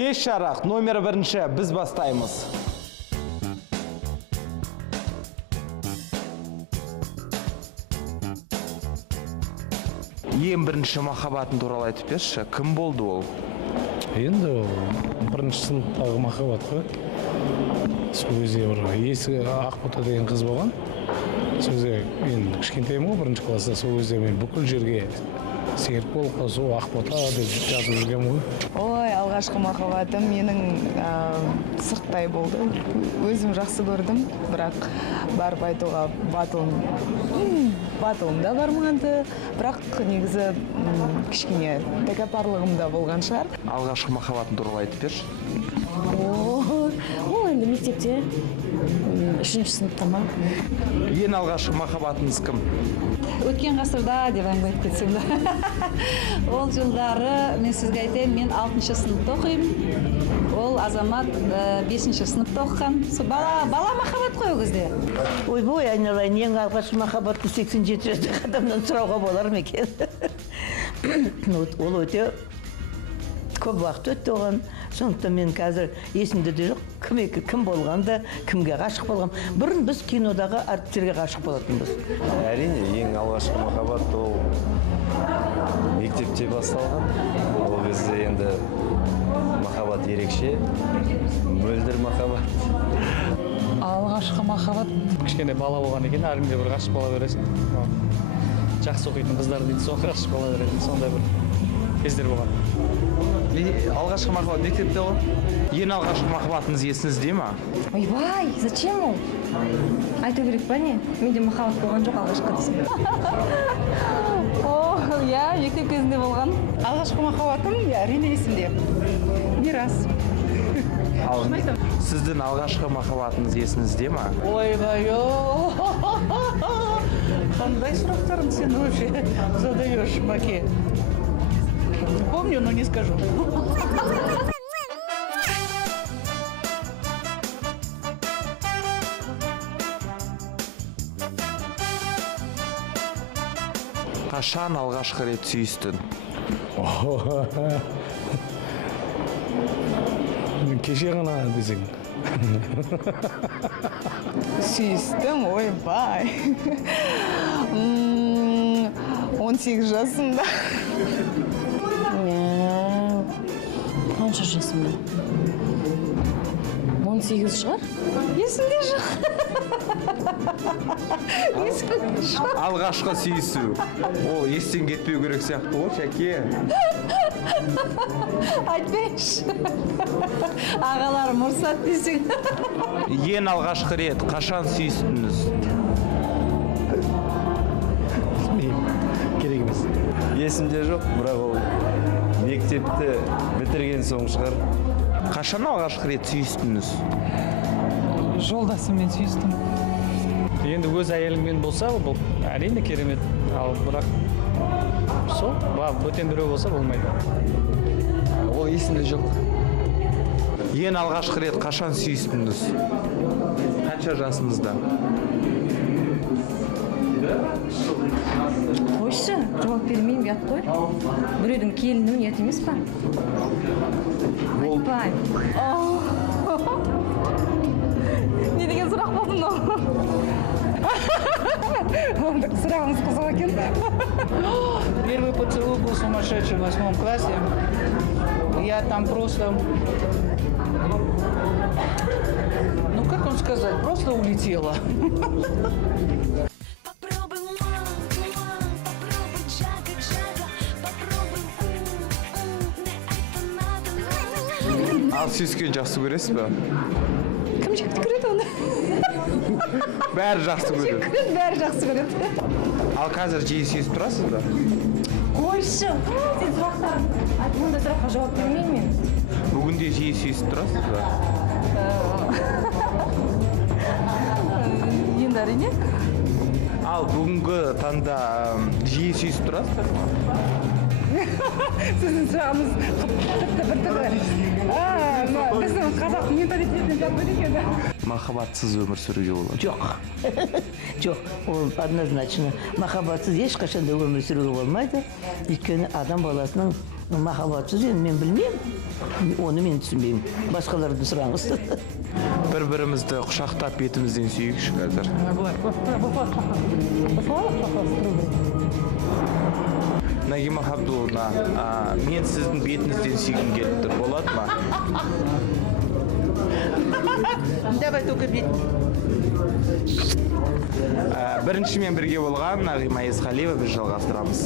Кеш жарық номер 1-ші біз бастаймыз. Ең бірінші махаббатын туралы айтып берші, кім болды ол? Енді бірінші сыныптағы махаббат қой. Сол кезде бір есігі Ақбота деген қыз болған. Сол кезде мен кішкентаймын ғой, бірінші класста. Сол кезде мен бүкіл жерге Серікбол, Қосу, Ақбота деп жазып жүргенмін ғой. Ой, алғашқы махаббатым менің сырттай болды. Өзім жақсы көрдім, бірақ барып айтуға батылым да бармады. Бірақ негізі кішкене тәкаппарлығым да болған шығар. Алғашқы махаббатын туралы айтып берші. Ол енді мектепте 3-ші сыныпта ма? Ең алғашқы махаббатыңыз кім? Өткен ғасырда деп әңгіме айтып кетсем да. Ол жылдары мен сізге айтайын, мен 6-шы сыныпта оқимын. Ол азамат 5-ші сыныпта оқыған. Бала махаббат қой ол кезде. Ойбой, айналайын, ең алғашқы махаббатты 87 жастағы адамнан сұрауға болар ма екен? Ол өте көп уақыт өтті оған. Сондықтан мен қазір есімде де жоқ, кім болғанда, кімге ғашық болған. Бұрын біз кинодағы әртістерге ғашық болатынбыз. Әрине, ең алғашқы махаббат ол мектепте басталған. Ол кезде енді махаббат ерекше, мөлдір махаббат. Алғашқы махаббат кішкене бала болған екен, әріңде бір ғашық бола бересің. Жақсы оқитын қыздар дейді, сол ғашық бола беретін, сондай бір кездер болған. Алғашқы махаббат мектепте ғой? Ең алғашқы махаббатыңыз есіңізде ма? Ойбай, зачем ол? Айту керек па не? Менде махаббат болған жоқ алғашқы десем. Иә, мектеп кезінде болған. Алғашқы махаббатым әрине есімде. Мирас. Сіздің алғашқы махаббатыңыз есіңізде ма? Ойбай-ой. Қандай сұрақтарың сен вообще задаешь, Маке? Помню, но не скажу. Қашан алғашқы рет сүйістің? Кеше ғана десең. Сүйістім, ойбай. 18 жасымда. Қанша жасымда? 18 шығар? Есімде жоқ. Алғашқы сүйісу. Ол естен кетпеу керек сияқты ғой, Шәке. Айтпайыншы. Ағаларым ұрсат десең. Ең алғашқы рет қашан сүйістіңіз? Керек емес. Есімде жоқ, бірақ ол мектепті бітірген соң шығар. Қашан алғашқы рет сүйістіңіз? Жолдасыммен сүйістім. Енді өз әйеліңмен болса, бұл әрине керемет. Ал бірақ сол, бөтен біреу болса болмайды. Ол есімде жоқ. Ең алғашқы рет қашан сүйістіңіз? Қанша жасыңызда? Қойшы, жауап бермеймін, ұят қой. Біреудің келінімін ұят емес па? Айтпай. Не деген сұрақ болдың ол? Сұрағыңыз қызық екен. Первый поцелуй был сумасшедший в 8 классе. Я там просто, ну как вам сказать, просто улетела. Ал сүйіскен жақсы көресіз бе? Кім жақсы көреді оны? Бәрі жақсы көреді. Бәрі жақсы көреді. Ал қазір жиі сүйісіп тұрасыз ба? Қойшы, сен сұрақтар, мұндай сұраққа жауап бермеймін мен. Бүгінде жиі сүйісіп тұрасыз ба? Енді әрине. Ал бүгінгі таңда жиі сүйісіп тұрасыздар ма? Сіздің сұрағыңыз бір біздің қазақ менталитетіне жат бөлек еді. Махаббатсыз өмір сүруге болады? Жоқ. Жоқ, ол однозначно. Махаббатсыз ешқашан да өмір сүруге болмайды. Өйткені адам баласының махаббатсыз енді мен білмеймін. Оны мен түсінбеймін. Басқаларды сұраңыз. Бір-бірімізді құшақтап бетімізден сүйейікші қазір. Нагима Хабдуловна, мен сіздің бетіңізден сүйгім келіп тұр, болады ма? Давай только бит. Біріншімен бірге болған Нағима Есқалиева біз жалғастырамыз.